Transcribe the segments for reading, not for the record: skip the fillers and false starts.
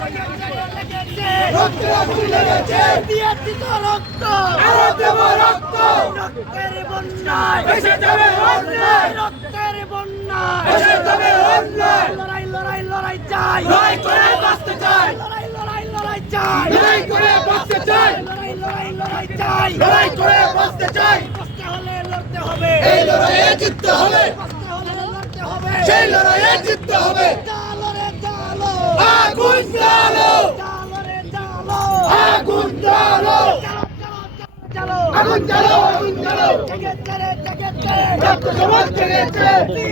রক্তে আগুন লেগেছে দিয়েছি তো রক্ত আরো দেব রক্ত রক্তের বন্যায় ভেসে যাবে অন্যায় রক্তের বন্যায় ভেসে যাবে অন্যায় লড়াই লড়াই লড়াই চাই লড়াই করে বাঁচতে চাই লড়াই লড়াই লড়াই চাই লড়াই করে বাঁচতে চাই লড়াই লড়াই লড়াই চাই লড়াই করে বাঁচতে চাই কষ্ট হলে লড়তে হবে এই লড়াইয়ে জিততে হবে কষ্ট হলে লড়তে হবে সেই লড়াইয়ে জিততে হবে চালো রে চালো আগুন জ্বালো চালো রে চালো আগুন জ্বালো চালো আগুন জ্বালো আগুন জ্বালো জেগেছে রে জেগেছে ছাত্র সমাজ জেগেছে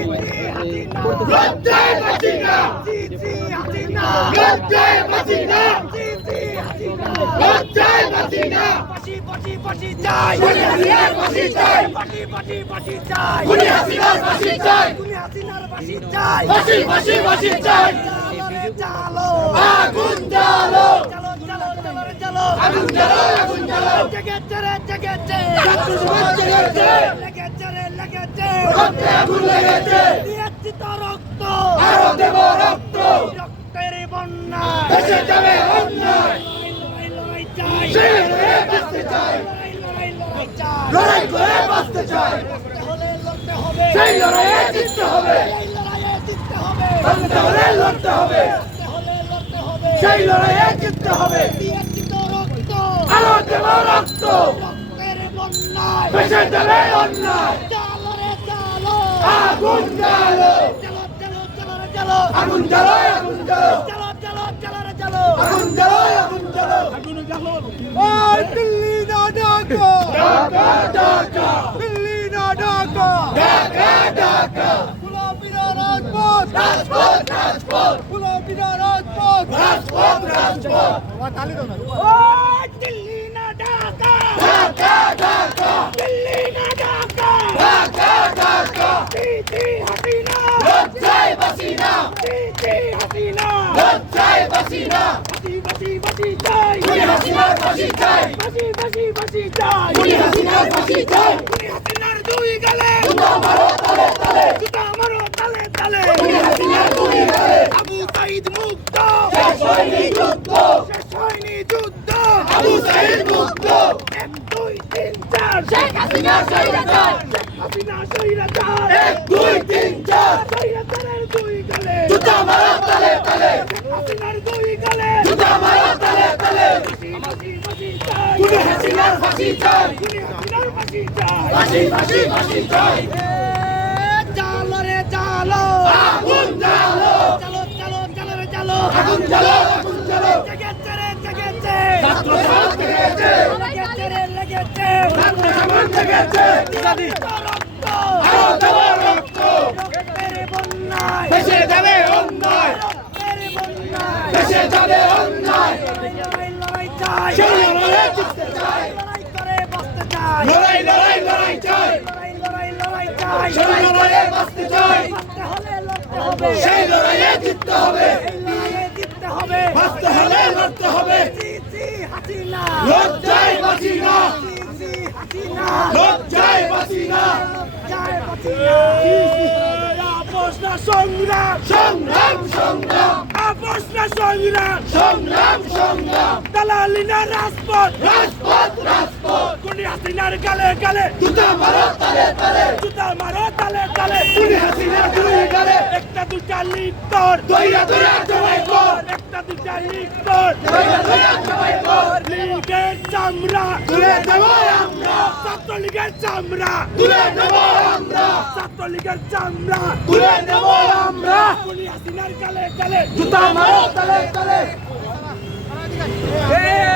লজ্জায় বাঁচি না হাসিনা লজ্জায় বাঁচি না হাসিনা লজ্জায় বাঁচি না পাশি পাশি পাশি চাই খুনি হাসিনার ফাঁসি চাই পাশি পাশি পাশি চাই খুনি হাসিনার ফাঁসি চাই তুমি হাসিনার পাশি চাই ফাঁসি ফাঁসি ফাঁসি চাই চালো রে চালো আগুন জ্বালো চলো চলো চলো রে চলো আগুন জ্বালো আগুন জ্বালো জেগেছে রে জেগেছে ছাত্র সমাজ জেগেছে লেগেছে রে লেগেছে রক্তে আগুন লেগেছে দিয়েছি তো রক্ত আরো দেব রক্ত রক্তের বন্যা ভেসে যাবে অন্যায় লড়াই লড়াই চাই সেই লড়াইয়ে বাঁচতে চাই লড়াই লড়াই লড়াই চাই লড়াই করে বাঁচতে চাই লড়তে হলে লড়তে হবে সেই লড়াইয়ে জিততে হবে এই লড়াইয়ে জিততে হবে লড়তে হলে লড়তে হবে লড়তে হলে লড়তে হবে সেই লড়াইয়ে জিততে হবে দিয়েছি তো রক্ত আরো দেব রক্ত রক্তের বন্যায় ভেসে যাবে অন্যায় চালো রে চালো আগুন জ্বালো চলো চলো চলো রে চলো আগুন জ্বালো আগুন জ্বালো চলো চলো চলো রে চলো আগুন জ্বালো আগুন জ্বালো ওই দিল্লি না ঢাকা ঢাকা ঢাকা দিল্লি না ঢাকা ঢাকা ঢাকা গোলাপীরা রাজপথ রাজপথ রাজপথ গোলাপীরা রাজপথ রাজপথ রাজপথ ওই দিল্লি না ঢাকা ঢাকা ঢাকা দিল্লি না ঢাকা ঢাকা ঢাকা দিদি হাসিনা লজ্জায় বাঁচি না দিদি হাসিনা লজ্জায় বাঁচি না বাসি বাসি বাসি চাই খুনি হাসিনার ফাঁসি চাই বাসি বাসি বাসি চাই খুনি হাসিনার ফাঁসি চাই খুনি হাসিনার দুই গালে জুতা মারো তালে তালে জুতা মারো তালে তালে খুনি হাসিনার দুই গালে আবু সাইদ মুক্ত শেষ হয়নি যুদ্ধ শেষ হয়নি যুদ্ধ আবু সাইদ মুক্ত 1 2 3 4 শেখ হাসিনা স্বৈরাচার হাসিনা স্বৈরাচার 1 2 3 4 স্বৈরাচারের দুই গালে জুতা মারো তালে তালে হাসিনার দুই গালে জুতা মারো তালে তালে বাসি বাসি বাসি চাই খুনি হাসিনার ফাঁসি চাই খুনি হাসিনার বাসি চাই ফাঁসি ফাঁসি ফাঁসি চাই চালো রে চালো আগুন জ্বালো চলো চলো চলো রে চলো আগুন জ্বালো আগুন জ্বালো জেগেছে রে জেগেছে ছাত্র সমাজ জেগেছে লেগেছে রে লেগেছে ছাত্র সমাজ জেগেছে রক্ত আরো দেব রক্ত রক্তের বন্যায় ভেসে যাবে অন্যায় রক্তের বন্যায় ভেসে যাবে অন্যায় লড়াই লড়াই চাই সেই লড়াইয়ে জিততে চাই লড়াই করে বাঁচতে চাই লড়াই লড়াই লড়াই চাই লড়াই লড়াই লড়াই চাই সেই লড়াইয়ে বাঁচতে চাই বাঁচতে হলে লড়তে হবে সেই লড়াইয়ে জিততে হবে এই লড়াইয়ে জিততে হবে বাঁচতে হলে লড়তে হবে জিজি হাসিনা লজ্জায় বাঁচি না জিজি হাসিনা লজ্জায় বাঁচি না জয় হাসিনা আপোষ না সংগ্রাম সংগ্রাম সংগ্রাম আপোষ না সংগ্রাম সংগ্রাম সংগ্রাম দালালি না রাজপথ রাজপথ রাজপথ খুনি হাসিনার গালে গালে জুতা মারো তালে তালে জুতা মারো তালে তালে খুনি হাসিনার দুই গালে একটা দুটা লিখ তোর দইরা দইরা জমাই কর একটা দুটা লিখ তোর দইরা দইরা জমাই কর লীগের চামড়া তুলে দেব আমরা ছাত্রলীগের চামড়া তুলে দেব আমরা ছাত্রলীগের চামড়া তুলে দেব আমরা খুনি হাসিনার গালে গালে জুতা মারো তালে তালে এ